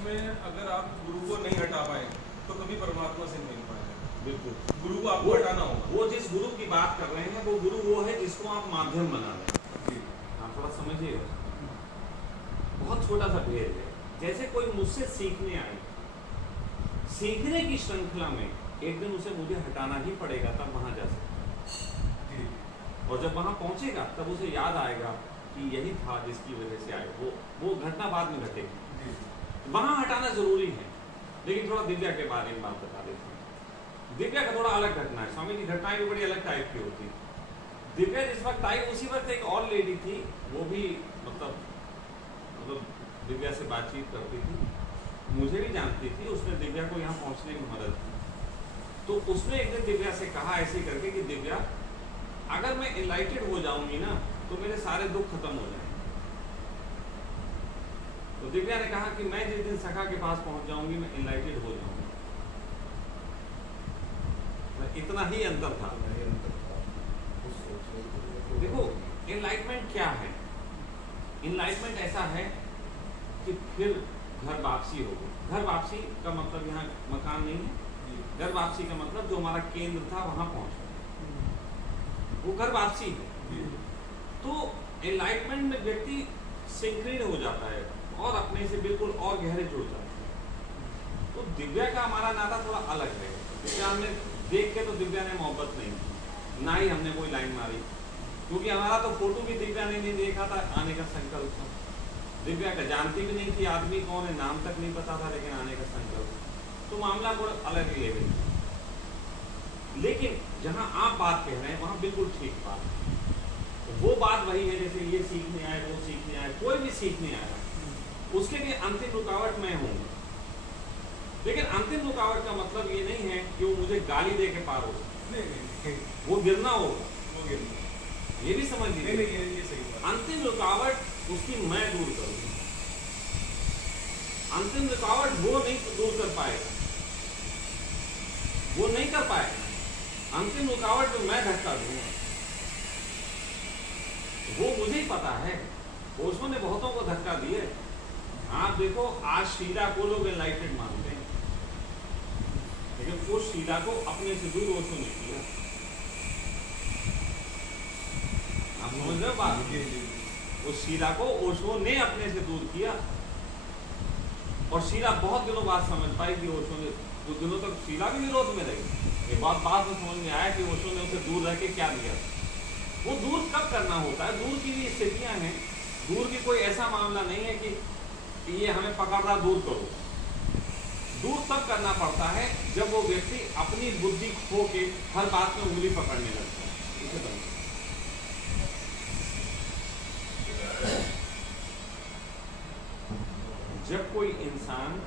में अगर आप गुरु को नहीं हटा पाए तो कभी परमात्मा से नहीं मिल पाएंगे। बिल्कुल, गुरु को आपको हटाना होगा। वो जिस गुरु की बात कर रहे हैं वो गुरु वो है जिसको आप माध्यम बना रहे हैं। आप थोड़ा समझिए, बहुत छोटा सा भेद है। जैसे कोई मुझसे सीखने आए, सीखने की श्रृंखला में एक दिन उसे मुझे हटाना ही पड़ेगा, तब वहां जा सकते। और जब वहां पहुंचेगा तब उसे याद आएगा कि यही था जिसकी वजह से आए। वो घटना बाद में घटेगी, वहां हटाना जरूरी है। लेकिन थोड़ा दिव्या के बारे में बात बता देते हैं। दिव्या का थोड़ा अलग घटना है। स्वामी की घटनाएं भी बड़ी अलग टाइप की होती है। दिव्या जिस वक्त आई उसी वक्त एक और लेडी थी, वो भी मतलब दिव्या से बातचीत करती थी, मुझे भी जानती थी। उसने दिव्या को यहाँ पहुंचने में मदद की। तो उसने एक दिन दिव्या से कहा ऐसे करके कि दिव्या, अगर मैं एनलाइटेड हो जाऊंगी ना तो मेरे सारे दुख खत्म हो जाएंगे। तो दिव्या ने कहा कि मैं जिस दिन सखा के पास पहुंच जाऊंगी मैं एनलाइटेड हो जाऊंगी। इतना ही अंतर था। देखो एनलाइटमेंट क्या है? एनलाइटमेंट ऐसा है कि फिर घर वापसी होगी। घर वापसी का मतलब यहाँ मकान नहीं है। घर वापसी का मतलब जो हमारा केंद्र था वहां पहुंचना, वो घर वापसी है। तो एनलाइटमेंट में व्यक्ति सिंक्रीन हो जाता है और अपने से बिल्कुल और गहरे जुड़ जाता है। तो दिव्या का हमारा नाता थोड़ा अलग है। दिव्या हमने देख के तो दिव्या ने मोहब्बत नहीं की, ना ही हमने कोई लाइन मारी, क्योंकि हमारा तो फोटो भी दिव्या ने नहीं देखा था। आने का संकल्प था। दिव्या का जानती भी नहीं थी आदमी कौन है, नाम तक नहीं पता था, लेकिन आने का संकल्प। तो मामला थोड़ा अलग ही लेवल। लेकिन जहां आप बात कह रहे हैं वहां बिल्कुल ठीक बात है। तो वो बात वही है, जैसे ये सीखने आए, वो सीखने आए, कोई भी सीखने आया, उसके लिए अंतिम रुकावट मैं हूं। लेकिन अंतिम रुकावट का मतलब ये नहीं है कि वो मुझे गाली दे के पार हो, वो गिरना होगा, ये भी समझ लीजिए। अंतिम रुकावट उसकी मैं दूर करूंगी। अंतिम रुकावट वो नहीं दूर कर पाएगा, वो नहीं कर पाएगा। अंतिम रुकावट जो मैं धक्का दूंगा वो मुझे ही पता है। ओशो ने बहुतों को धक्का दिए। आप देखो आज शीला को लोग एनलाइटेड मानते हैं, लेकिन उस शीला को अपने से दूर ओशो ने किया। आप समझ रहे हो बात? उस शीला को ओशो ने अपने से दूर किया और शीला बहुत दिनों बाद समझ पाई कि ओशो ने, कुछ दिनों तक शीला भी विरोध में रही। एक बात बाद में समझ में आया कि ओशो ने उसे दूर रह के क्या दिया। वो दूर कब करना होता है? दूर की भी स्थितियां हैं। दूर की कोई ऐसा मामला नहीं है कि ये हमें पकड़ रहा दूर करो। दूर तब करना पड़ता है जब वो व्यक्ति अपनी बुद्धि खो के हर बात में उंगली पकड़ने लगता है। इसे समझो। जब कोई इंसान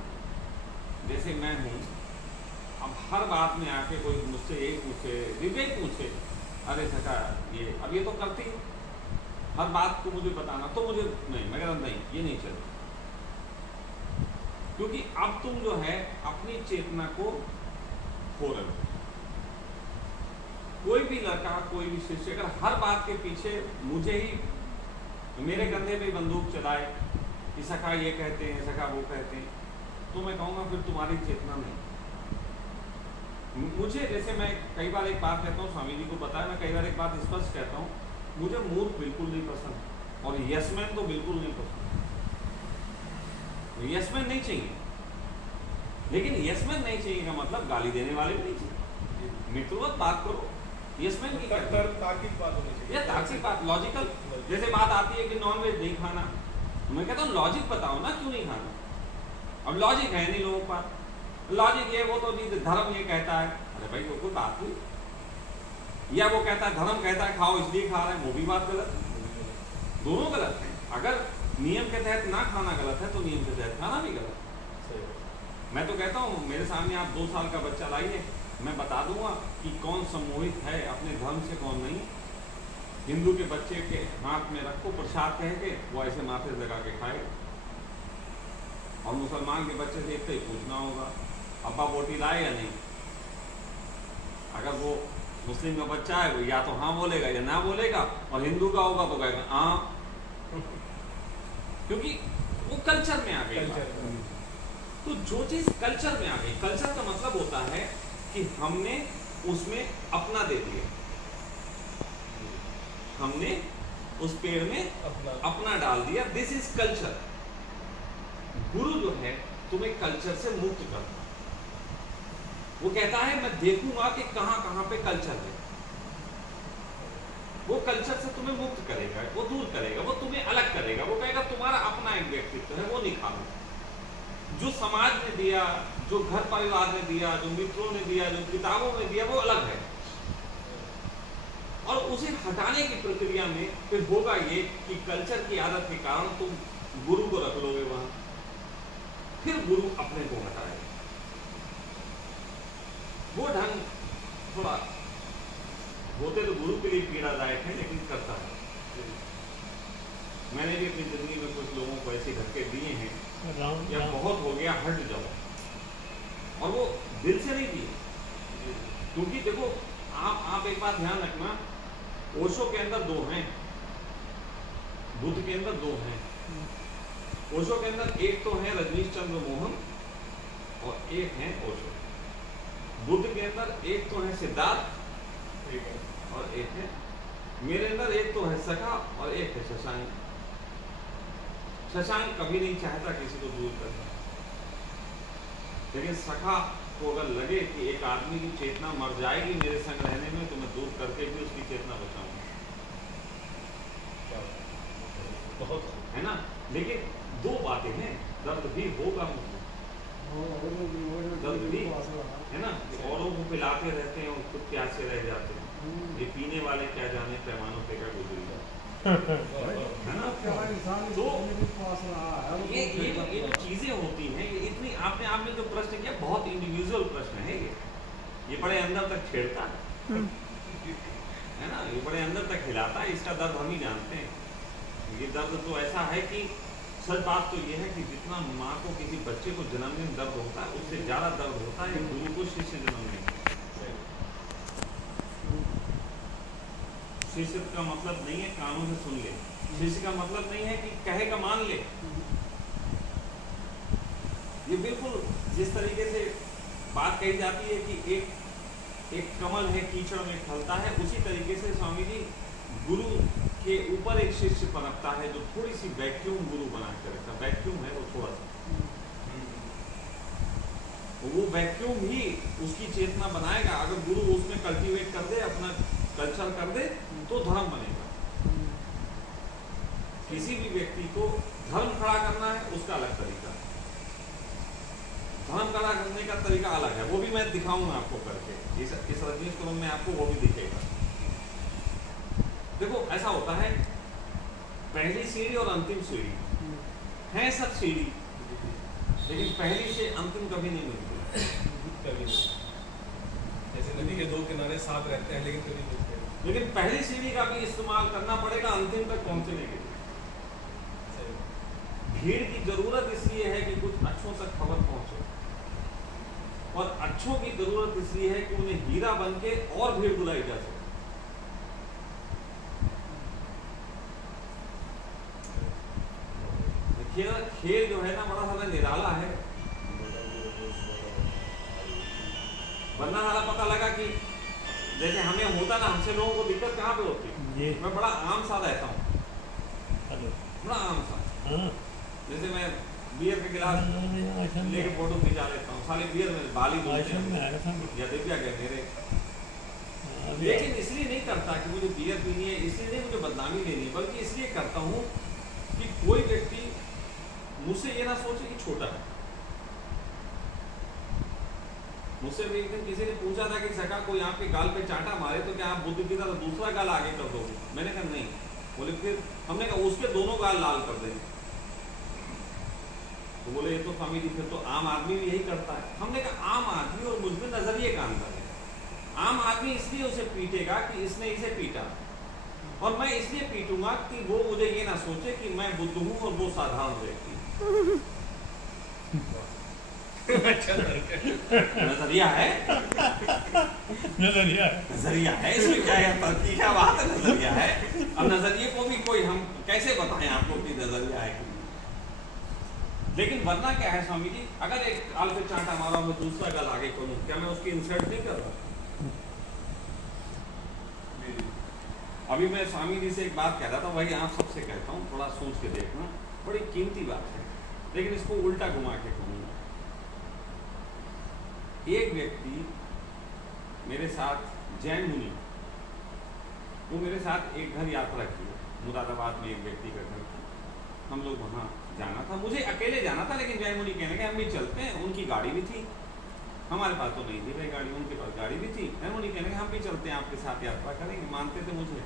जैसे मैं हूं, अब हर बात में आके कोई मुझसे ये पूछे, दिव्या पूछे, अरे सका ये, अब ये तो करती है हर बात को मुझे बताना, तो मुझे नहीं, मैं कहता नहीं, ये नहीं चलेगा। क्योंकि अब तुम जो है अपनी चेतना को खो रहे हो। कोई भी लड़का, कोई भी शिष्य अगर हर बात के पीछे मुझे ही, मेरे कंधे पे बंदूक चलाए कि सखा ये कहते हैं, सखा वो कहते हैं, तो मैं कहूँगा फिर तुम्हारी चेतना नहीं। मुझे, जैसे मैं कई बार एक बात कहता हूँ, स्वामी जी को पता है, मैं कई बार एक बात स्पष्ट कहता हूँ, मुझे मूर्ख बिल्कुल नहीं पसंद और यसमैन तो बिल्कुल नहीं पसंद। यसमैन नहीं चाहिए, लेकिन यसमैन नहीं चाहिए का मतलब गाली देने वाले भी नहीं चाहिए। मित्रवत बात करो, यसमैन की तार्किक बात होनी चाहिए। ये तार्किक बात, लॉजिकल। जैसे बात आती है कि नॉनवेज नहीं खाना, मैं कहता हूँ लॉजिक बताओ ना, क्यों नहीं खाना। अब लॉजिक है नहीं लोगों के पास। लॉजिक ये, वो तो नहीं, धर्म ये कहता है। अरे भाई वो कोई बात हुई? या वो कहता है, धर्म कहता है खाओ इसलिए खा रहे हैं, वो भी बात गलत है। दोनों गलत है। अगर नियम के तहत ना खाना गलत है तो नियम के तहत खाना भी गलत है। मैं तो कहता हूँ मेरे सामने आप 2 साल का बच्चा लाइए, मैं बता दूंगा कि कौन सम्मोहित है अपने धर्म से, कौन नहीं। हिंदू के बच्चे के हाथ में रखो प्रसाद कह के, वो ऐसे माथे लगा के खाएगा। और मुसलमान के बच्चे से इतना ही पूछना होगा, अब्बा बोटी लाए या नहीं। अगर वो मुस्लिम का बच्चा है, वो या तो हाँ बोलेगा या ना बोलेगा, और हिंदू का होगा तो कहेगा हाँ, क्योंकि वो कल्चर में आ गई। तो जो चीज कल्चर में आ गई, कल्चर का मतलब होता है कि हमने उसमें अपना दे दिया, हमने उस पेड़ में अपना डाल दिया, दिस इज कल्चर। गुरु जो है तुम्हें कल्चर से मुक्त करता है। वो कहता है मैं देखूंगा कि कहां कहां पे कल्चर है, वो कल्चर से तुम्हें मुक्त करेगा, वो दूर करेगा, वो तुम्हें अलग करेगा। वो कहेगा तुम्हारा अपना एक व्यक्तित्व है, वो निखारो। जो समाज ने दिया, जो घर परिवार ने दिया, जो मित्रों ने दिया, जो किताबों में दिया, वो अलग है। और उसे हटाने की प्रक्रिया में फिर होगा ये कि कल्चर की आदत के कारण तुम गुरु को रख लोगे वहां, फिर गुरु अपने को हटाएगा। वो ढंग थोड़ा होते तो गुरु के लिए पीड़ादायक है, लेकिन करता है। मैंने भी अपनी जिंदगी में कुछ लोगों को ऐसे धक्के दिए हैं या बहुत हो गया हट जाओ, और वो दिल से नहीं दिए। क्योंकि देखो आप एक बात ध्यान रखना, ओशो के अंदर दो हैं, बुद्ध के अंदर दो हैं। ओशो के अंदर एक तो है रजनीश चंद्र मोहन और एक है ओशो। बुद्ध के अंदर एक तो है सिद्धार्थ और एक है, मेरे अंदर एक तो है सखा और एक है शशांक। शशांक कभी नहीं चाहता किसी को दूर करना, लेकिन सखा को अगर लगे कि एक आदमी की चेतना मर जाएगी मेरे संग रहने में, तो मैं दूर करके भी उसकी चेतना बचाऊंगा, है ना। लेकिन दो बातें हैं, दर्द भी होगा मुझे, दर्द भी है ना। औरों को पिलाते रहते हैं और खुद प्यासे रह जाते हैं। ये पीने वाले क्या जाने पैमानों पे क्या गुजर जाए, है ना। तो ये जो चीजें होती हैं, ये इतनी आपने जो प्रश्न किया बहुत इंडिविजुअल प्रश्न है। ये बड़े अंदर तक छेड़ता है ना, ये बड़े अंदर तक हिलाता है। इसका दर्द हम ही जानते हैं। ये दर्द तो ऐसा है कि सच बात तो ये है कि जितना माँ को किसी बच्चे को जन्मदिन दर्द होता है, उससे ज्यादा दर्द होता है गुरु को शिष्य जन्मदिन। शिष्य का मतलब नहीं है कानों से सुन ले, शिष्य का मतलब नहीं है कि कहे का मान ले। ये बिल्कुल जिस तरीके से बात कही जाती है कि एक कमल है कीचड़ में फलता है, उसी तरीके से स्वामी जी गुरु के ऊपर एक शिष्य पनपता है जो थोड़ी सी वैक्यूम गुरु बना कर रखता। वैक्यूम है वो थोड़ा सा, वो वैक्यूम ही उसकी चेतना बनाएगा। अगर गुरु उसमें कल्टीवेट कर दे, अपना कल्चर कर दे, तो धर्म बनेगा। किसी भी व्यक्ति को धर्म खड़ा करना है उसका अलग तरीका, धर्म खड़ा करने का तरीका अलग है। वो भी मैं दिखाऊंगा आपको करके, इस रजनीश क्रम में आपको वो भी दिखेगा। देखो ऐसा होता है, पहली सीढ़ी और अंतिम सीढ़ी है, सब सीढ़ी, लेकिन पहली से अंतिम कभी नहीं मिलती। कभी नहीं, जैसे नदी के दो किनारे साथ रहते हैं लेकिन कभी मिलते हैं। लेकिन पहली सीढ़ी का भी इस्तेमाल करना पड़ेगा अंतिम तक पहुंचने के लिए। भीड़ की जरूरत इसलिए है कि कुछ अच्छों तक खबर पहुंचे, और अच्छों की जरूरत इसलिए है कि उन्हें हीरा बन के और भीड़ बुलाई जा सके। खेल जो है ना बड़ा सारा निराला है। वरना सारा पता लगा कि जैसे हमें होता ना, हमसे लोगों को दिक्कत कहाँ पे होती है। मैं बड़ा आम सा रहता हूँ, बड़ा आम सा। जैसे मैं बियर के गिलास लेके फोटो खिंचा लेता हूँ, साले बियर में बाली बोलते हैं या दिव्या क्या मेरे। लेकिन इसलिए नहीं करता कि मुझे बियर पीनी है, इसलिए नहीं मुझे बदनामी लेनी है, बल्कि इसलिए करता हूँ कि कोई व्यक्ति मुझसे ये ना सोचे कि छोटा है। मुझसे भी एक दिन किसी ने पूछा था कि सका कोई आपके गाल पे चांटा मारे तो क्या आप बुद्ध की तरह दूसरा गाल आगे कर दोगे? मैंने कहा नहीं। बोले फिर? हमने कहा उसके दोनों गाल लाल कर देंगे। तो बोले ये तो स्वामी जी फिर तो आम आदमी भी यही करता है। हमने कहा आम आदमी और मुझ में नजरिए का अंतर है। आम आदमी इसलिए उसे पीटेगा कि इसने इसे पीटा, और मैं इसलिए पीटूंगा कि वो मुझे ये ना सोचे कि मैं बुद्ध हूँ और वो साधारण व्यक्ति। नजरिया है, नजरिया है, इसमें क्या है? क्या बात है, नजरिया है। अब नजरिए को भी कोई हम कैसे बताएं आपको कि नजरिया है? लेकिन वरना क्या है स्वामी जी, अगर एक गाल पे चांटा मारा मैं दूसरा गाल आगे करूं, क्या मैं उसकी इंसल्ट नहीं कर रहा? अभी मैं स्वामी जी से एक बात कह रहा था, वही आप सबसे कहता हूँ, थोड़ा सोच के देखना, बड़ी कीमती बात है, लेकिन इसको उल्टा घुमा के कहूंगा। एक व्यक्ति मेरे साथ, जैन मुनि, वो मेरे साथ एक घर यात्रा की, मुरादाबाद में एक व्यक्ति का घर था, हम लोग वहाँ जाना था, मुझे अकेले जाना था, लेकिन जैन मुनि कहने के हम भी चलते हैं, उनकी गाड़ी भी थी, हमारे पास तो नहीं थी भाई गाड़ी, उनके पास गाड़ी भी थी, जैन मुनि कहने के हम भी चलते हैं, आपके साथ यात्रा करेंगे, मानते थे मुझे,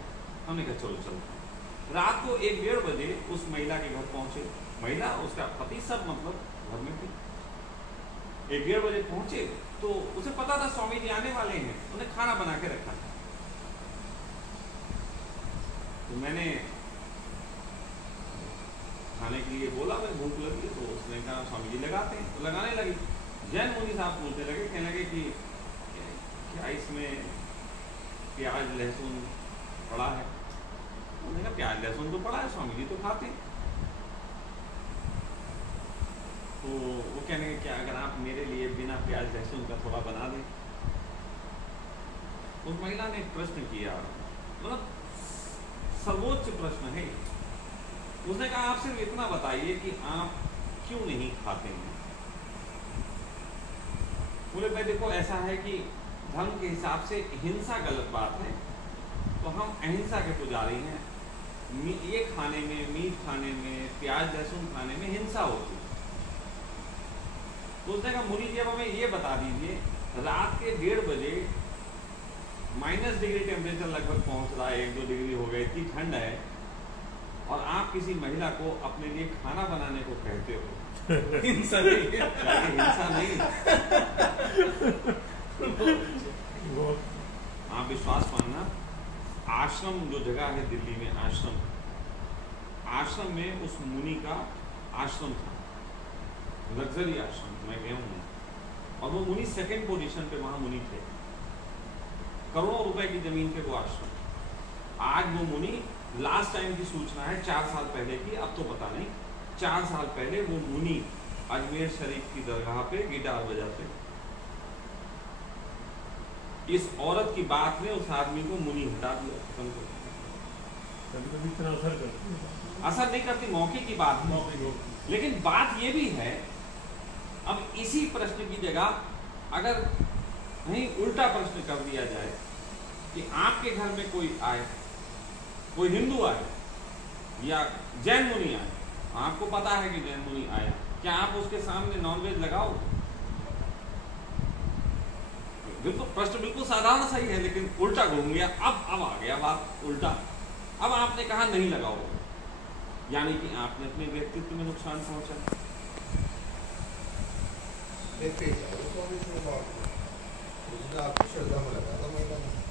हमने कहा चलो चलते। रात को 1-1:30 बजे उस महिला के घर पहुंचे, महिला उसका पति सब मतलब घर में थी, 1-1:30 बजे पहुंचे तो उसे पता था स्वामी जी आने वाले हैं, उन्हें खाना बना के रखा था। तो मैंने खाने के लिए बोला, मैं भूख लगी, तो उसने कहा स्वामी जी लगाते हैं, तो लगाने लगी। जैन मुनि साहब पूछने लगे, कहने लगे कि क्या इसमें प्याज लहसुन पड़ा है? उन्होंने कहा प्याज लहसुन तो पड़ा है, स्वामी जी तो खाते हैं। तो वो कहने लगे क्या अगर आप मेरे लिए बिना प्याज लहसुन का थोड़ा बना दें? उस महिला ने एक प्रश्न किया, मतलब सर्वोच्च प्रश्न है। उसने कहा आप सिर्फ इतना बताइए कि आप क्यों नहीं खाते हैं? बोले भाई देखो ऐसा है कि धर्म के हिसाब से हिंसा गलत बात है, तो हम अहिंसा के पुजारी हैं, ये खाने में, मीट खाने में, प्याज लहसुन खाने में हिंसा होती है। तो उसने कहा मुनि जी अब हमें ये बता दीजिए, रात के 1:30 बजे -डिग्री टेम्परेचर लगभग पहुंच रहा है, 1-2 डिग्री हो गए, इतनी ठंड है, और आप किसी महिला को अपने लिए खाना बनाने को कहते हो, हिंसा नहीं है? हिंसा नहीं, आप विश्वास मानना, आश्रम जो जगह है दिल्ली में, आश्रम में उस मुनि का आश्रम था, लग्जरी आश्रम, मैं गया हूँ, और वो मुनि 2nd पोजीशन पे वहाँ मुनि थे, करोड़ों रुपए की जमीन पे वो आश्रम। आज वो मुनि, लास्ट टाइम की सूचना है 4 साल पहले की, अब तो पता नहीं, 4 साल पहले वो मुनि अजमेर शरीफ की दरगाह पे गिटार बजाते। इस औरत की बात ने उस आदमी को मुनि हटा दिया, खत्म कर दिया। कभी इतना असर करती है, असर नहीं करती, मौके की बात नहीं। लेकिन बात ये भी है, अब इसी प्रश्न की जगह अगर नहीं उल्टा प्रश्न कर दिया जाए कि आपके घर में कोई आए, कोई हिंदू आए या जैन मुनि आए, आपको पता है कि जैन मुनि आया, क्या आप उसके सामने नॉनवेज लगाओ? बिल्कुल, प्रश्न बिल्कुल साधारण सही है, लेकिन उल्टा घूम गया। अब आ गया बात उल्टा, अब आपने कहा नहीं लगाओ, यानी कि आपने अपने व्यक्तित्व में नुकसान पहुंचा।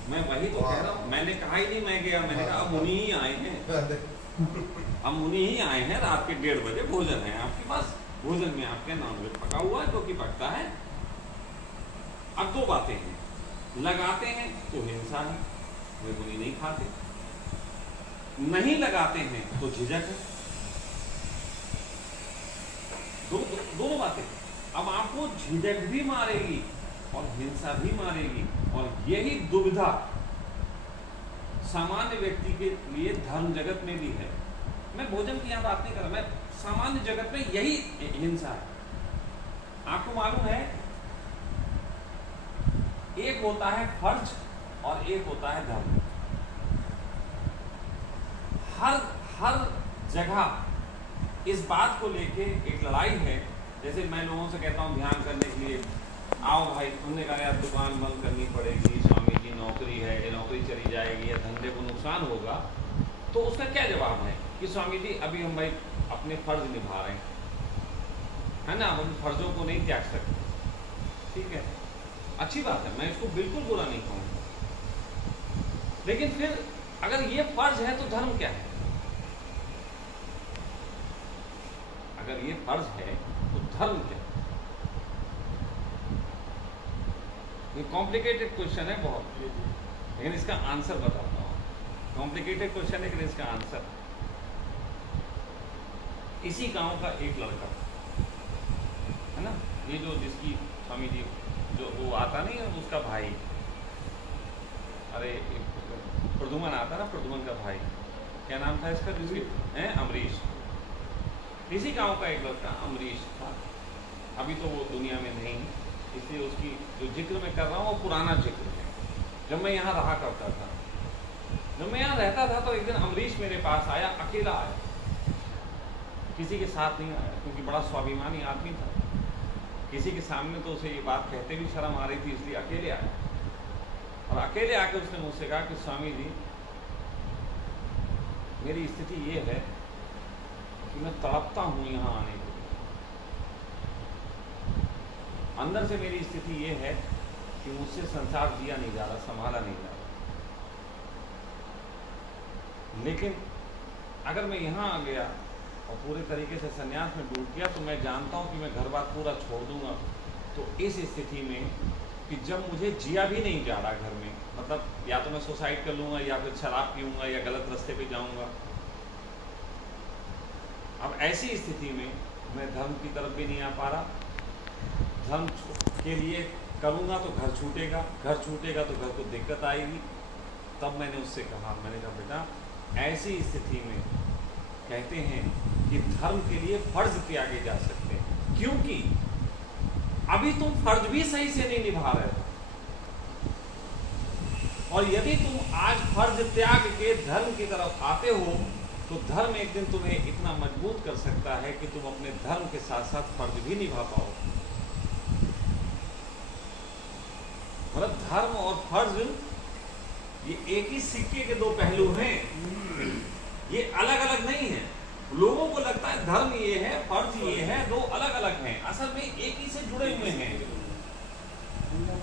मैं वही तो कह रहा हूँ, मैंने कहा ही नहीं मैं गया, मैंने कहा अब मुनि ही आए हैं, अब मुनि ही आए हैं, रात के 1:30 बजे भोजन है आपके पास, भोजन में आपके नॉनवेज पका हुआ है, क्योंकि पकता है। अब 2 बातें हैं, लगाते हैं तो हिंसा है, वे मुनि नहीं खाते, नहीं लगाते हैं तो झिझक है, दोनों बातें। अब आपको झिझक भी मारेगी और हिंसा भी मारेगी, और यही दुविधा सामान्य व्यक्ति के लिए धर्म जगत में भी है। मैं भोजन की यहाँ बात नहीं कर रहा, मैं सामान्य जगत में यही हिंसा है। आपको मालूम है, एक होता है फर्ज और एक होता है धर्म। हर जगह इस बात को लेके एक लड़ाई है। जैसे मैं लोगों से कहता हूँ ध्यान करने के लिए, आओ भाई, तुमने कहा यार दुकान बंद करनी पड़ेगी, स्वामी जी नौकरी है, नौकरी चली जाएगी या धंधे को नुकसान होगा, तो उसका क्या जवाब है कि स्वामी जी अभी हम भाई अपने फर्ज निभा रहे हैं, है ना, हम फर्जों को नहीं त्याग सकते। ठीक है, अच्छी बात है, मैं इसको बिल्कुल बुरा नहीं कहूँगा, लेकिन फिर अगर ये फर्ज है तो धर्म क्या है? अगर ये फर्ज है तो धर्म क्या? ये कॉम्प्लिकेटेड क्वेश्चन है बहुत, लेकिन इसका आंसर बताता हूँ। कॉम्प्लिकेटेड क्वेश्चन है, लेकिन इसका आंसर, इसी गांव का एक लड़का है ना, ये जो जिसकी स्वामी जी जो वो आता नहीं है उसका भाई, अरे प्रदुमन आता ना, प्रदुमन का भाई, क्या नाम था इसका जिसकी है, अमरीश, इसी गांव का एक लड़का अमरीश था, अभी तो वो दुनिया में नहीं, इसलिए उसकी जो जिक्र मैं कर रहा हूँ वो पुराना जिक्र है, जब मैं यहाँ रहा करता था। जब मैं यहाँ रहता था तो एक दिन अमरीश मेरे पास आया, अकेला आया, किसी के साथ नहीं आया, क्योंकि बड़ा स्वाभिमानी आदमी था, किसी के सामने तो उसे ये बात कहते भी शर्म आ रही थी, इसलिए अकेले आया। और अकेले आके उसने मुझसे कहा कि स्वामी जी मेरी स्थिति ये है कि मैं तड़पता हूँ यहाँ आने के लिए, अंदर से मेरी स्थिति ये है कि मुझसे संसार जिया नहीं जा रहा, संभाला नहीं जा रहा, लेकिन अगर मैं यहाँ आ गया और पूरे तरीके से संन्यास में डूब गया तो मैं जानता हूँ कि मैं घर बार पूरा छोड़ दूंगा। तो इस स्थिति में कि जब मुझे जिया भी नहीं जा रहा घर में, मतलब या तो मैं सुसाइड कर लूँगा या फिर शराब पीऊँगा या गलत रास्ते पे जाऊँगा, अब ऐसी स्थिति में मैं धर्म की तरफ भी नहीं आ पा रहा, धर्म के लिए करूँगा तो घर छूटेगा, घर छूटेगा तो घर को दिक्कत आएगी। तब मैंने उससे कहा, मैंने कहा बेटा ऐसी स्थिति में कहते हैं कि धर्म के लिए फर्ज त्यागे जा सकते हैं, क्योंकि अभी तुम फर्ज भी सही से नहीं निभा रहे हो, और यदि तुम आज फर्ज त्याग के धर्म की तरफ आते हो तो धर्म एक दिन तुम्हें इतना मजबूत कर सकता है कि तुम अपने धर्म के साथ साथ फर्ज भी निभा पाओ। मतलब धर्म और फर्ज ये एक ही सिक्के के दो पहलू हैं, ये अलग अलग नहीं है। लोगों को लगता है धर्म ये है, फर्ज ये है, दो अलग अलग हैं, असल में एक ही से जुड़े हुए हैं।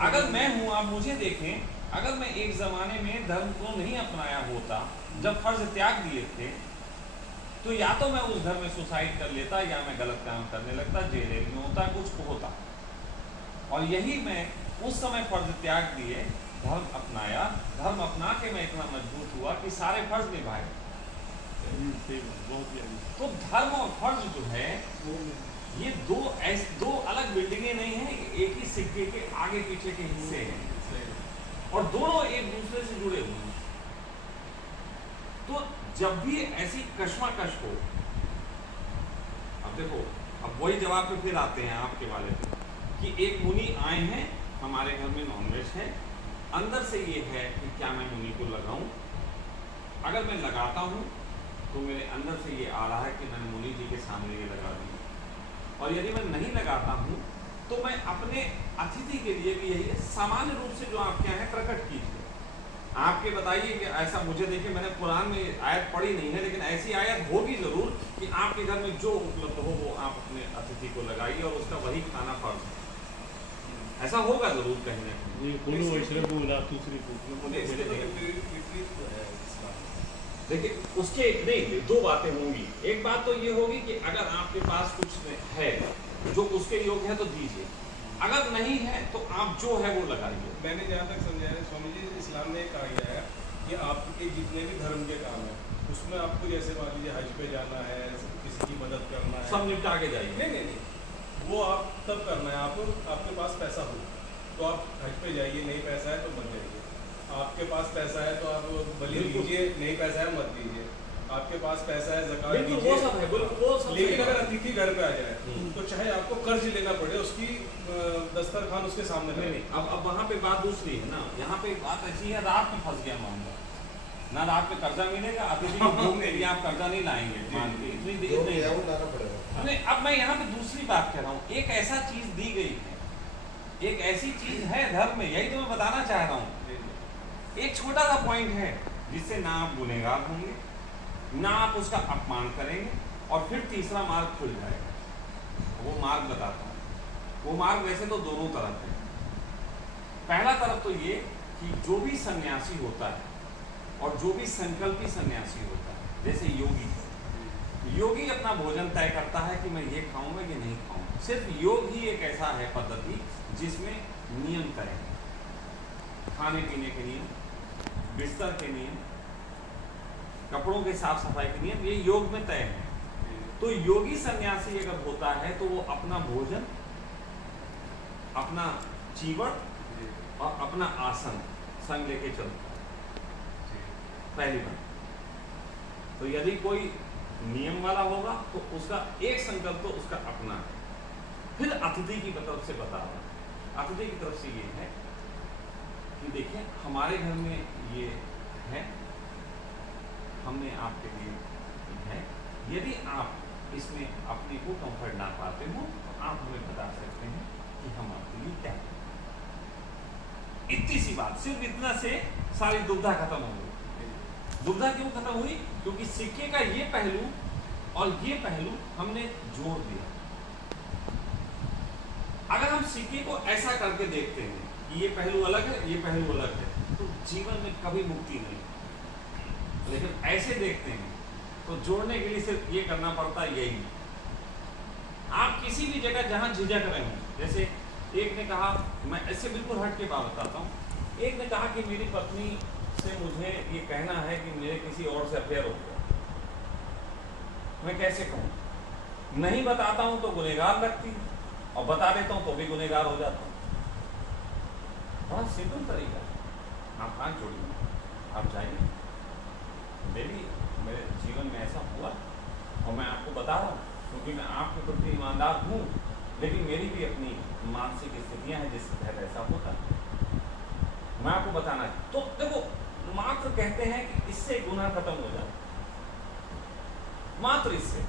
अगर मैं हूं, आप मुझे देखें, अगर मैं एक जमाने में धर्म को नहीं अपनाया होता, जब फर्ज त्याग दिए थे, तो या तो मैं उस घर में सुसाइड कर लेता या मैं गलत काम करने लगता, जेल में होता, कुछ होता। और यही मैं उस समय फर्ज त्याग दिए, धर्म अपनाया, धर्म अपना के मैं इतना मजबूत हुआ कि सारे फर्ज निभाए। तो धर्म और फर्ज जो है ये दो अलग बिल्डिंगें नहीं है, एक ही सिक्के के आगे पीछे के हिस्से हैं और दोनों एक दूसरे से जुड़े हुए हैं। तो जब भी ऐसी कश्मकश हो, अब देखो, अब वही जवाब पे फिर आते हैं आपके वाले पे कि एक मुनि आए हैं हमारे घर में, नॉनवेज है, अंदर से ये है कि क्या मैं मुनि को लगाऊं। अगर मैं लगाता हूं तो मेरे अंदर से ये आ रहा है कि मैंने मुनि जी के सामने ये लगा दी, और यदि मैं नहीं लगाता हूं तो मैं अपने अतिथि के लिए भी यही सामान्य रूप से जो आपके यहाँ है प्रकट कीजिए। आपके बताइए कि ऐसा, मुझे देखिए मैंने कुरान में आयत पढ़ी नहीं है, लेकिन ऐसी आयत होगी जरूर कि आपके घर में जो उपलब्ध हो वो आप अपने अतिथि को लगाइए और उसका वही खाना फर्ज है। ऐसा होगा जरूर कहीं ना कहीं। देखिए उसके नहीं, दो बातें होंगी। एक बात तो ये होगी कि अगर आपके पास कुछ है जो उसके योग्य है तो दीजिए, अगर नहीं है तो आप जो है वो लगाइए। मैंने जहाँ तक समझा है स्वामी जी, इस्लाम ने कहा गया है कि आपके जितने भी धर्म के काम है उसमें आपको, जैसे मान लीजिए हज पे जाना है, किसी की मदद करना है, सब निपटा के जाइए। नहीं, वो आप तब करना है, आपके पास पैसा हो तो आप हज पे जाइए, नहीं पैसा है तो मत जाइए। आपके पास पैसा है तो आप बलि दीजिए, नहीं पैसा है मत दीजिए। आपके पास पैसा है ज़कात दीजिए, वो सब है, वो सब। लेकिन अगर अतिथि घर पे आ जाए तो चाहे आपको कर्ज लेना पड़े, उसकी दस्तरखान उसके सामने नहीं। अब वहाँ पे बात दूसरी है ना, यहाँ पे बात ऐसी है, रात में फंस गया मामला ना, रात में कर्जा मिलेगा, अतिथि को भूख नहीं, आप कर्जा नहीं लाएंगे मान के, इतनी देर नहीं। अब मैं यहाँ पे दूसरी बात कह रहा हूँ, एक ऐसा चीज दी गई है, एक ऐसी चीज है धर्म में, यही तो मैं बताना चाह रहा हूँ। एक छोटा सा पॉइंट है जिससे ना आप गुनहगार होंगे, ना आप उसका अपमान करेंगे, और फिर तीसरा मार्ग खुल जाएगा। वो मार्ग बताता हूँ। वो मार्ग वैसे तो दोनों तरफ है। पहला तरफ तो ये कि जो भी सन्यासी होता है और जो भी संकल्पी सन्यासी होता है, जैसे योगी अपना भोजन तय करता है कि मैं ये खाऊंगा ये नहीं खाऊंगा। सिर्फ योग ही एक ऐसा है पद्धति जिसमें नियम तय है, खाने पीने के नियम, बिस्तर के नियम, कपड़ों के साफ सफाई के नियम, ये योग में तय है। तो योगी सन्यासी अगर होता है तो वो अपना भोजन अपना चीवड़ और अपना आसन संग लेके चलता है, पहली बात। तो यदि कोई नियम वाला होगा तो उसका एक संकल्प तो उसका अपना है। फिर अतिथि की तरफ से बता रहा है, अतिथि की तरफ से ये है कि देखिए हमारे घर में ये है, हमने आपके लिए है, यदि आप इसमें अपने को कंफर्ट ना पाते हो तो आप हमें बता सकते हैं कि हम आपके लिए क्या करें। इतनी सी बात, सिर्फ इतना से सारी दुविधा खत्म हो गई। दुविधा क्यों खत्म हुई? क्योंकि सिक्के का ये पहलू और ये पहलू हमने जोड़ दिया। अगर हम सिक्के को ऐसा करके देखते हैं कि ये पहलू अलग है, ये पहलू अलग है, तो जीवन में कभी मुक्ति नहीं। लेकिन ऐसे देखते हैं तो जोड़ने के लिए सिर्फ ये करना पड़ता है, यही। आप किसी भी जगह जहां झिझक रहे हो, जैसे एक ने कहा, मैं ऐसे बिल्कुल हट के बात बताता हूँ, एक ने कहा कि मेरी पत्नी से मुझे ये कहना है कि मेरे किसी और से अफेयर हो गया, मैं कैसे कहूँ? नहीं बताता हूँ तो गुनहगार लगती है, और बता देता हूँ तो भी गुनहगार हो जाता हूँ। बड़ा सिंपल तरीका है। आप हाथ जोड़िए, आप जाइए, मेरे जीवन में ऐसा हुआ और मैं आपको बता रहा हूँ, क्योंकि मैं आपके प्रति ईमानदार हूँ, लेकिन मेरी भी अपनी मानसिक स्थितियाँ हैं जिससे तहत ऐसा होता है। मैं आपको बताना है तो देखो, मात्र कहते हैं कि इससे गुनाह खत्म हो जाए, मात्र इससे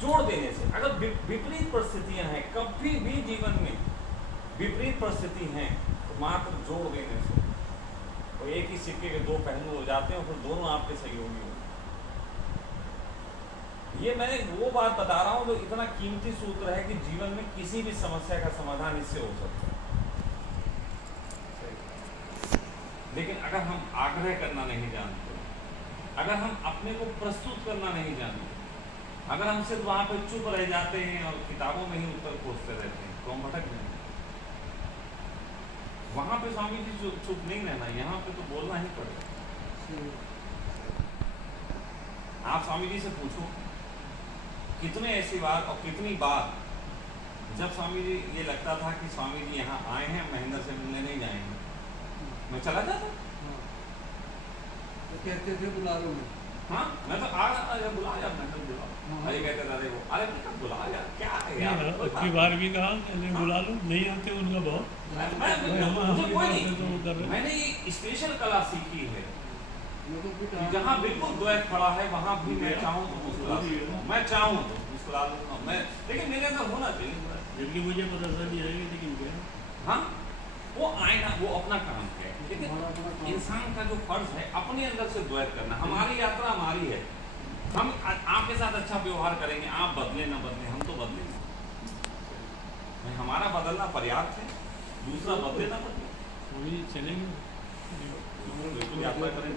जोड़ देने से। अगर विपरीत परिस्थितियां हैं, कभी भी जीवन में विपरीत परिस्थिति हैं, तो मात्र जोड़ देने से तो एक ही सिक्के के दो पहलू हो जाते हैं और फिर दोनों आपके सहयोगी होते हैं। ये मैं वो बात बता रहा हूं जो इतना कीमती सूत्र है कि जीवन में किसी भी समस्या का समाधान इससे हो सकता है। लेकिन अगर हम आग्रह करना नहीं जानते, अगर हम अपने को प्रस्तुत करना नहीं जानते, अगर हम सिर्फ वहां पर चुप रह जाते हैं और किताबों में ही उत्तर खोजते रहते हैं, तो हम भटक जाएंगे। वहां पे स्वामी जी चुप नहीं रहना, यहाँ पे तो बोलना ही पड़ेगा। आप स्वामी जी से पूछो कितने ऐसी बार और कितनी बार जब स्वामी जी ये लगता था कि स्वामी जी यहाँ आए हैं, महेंद्र से मिलने नहीं जाएंगे, मैं चला जाता। तो कहते थे बुला लो। हाँ, मैं तो आ बुला यार, मैं तो बुला। अरे कहते दादे वो, अरे बेटा बुला यार, क्या है यार, अगली बार भी कहा बुला लो, नहीं आते उनका बहुत। मैंने ये स्पेशल कला सीखी है जहाँ बिल्कुल द्वैत पड़ा है, वहाँ भी मैं चाहूँ तो मुस्कुरा लूँ, मैं चाहूँ तो मुस्कुरा लूँगा मैं, लेकिन मेरे अंदर होना चाहिए। जबकि मुझे पता नहीं आएगी, लेकिन क्या, हाँ वो आएगा, वो अपना काम है। लेकिन इंसान का जो फर्ज है अपने अंदर से द्वैत करना। हमारी यात्रा हमारी है, हम आपके साथ अच्छा व्यवहार करेंगे, आप बदले ना बदले, हम तो बदलेंगे। हमारा बदलना पर्याप्त है, दूसरा बदले ना बदले, चलेंगे बिल्कुल यात्रा करें।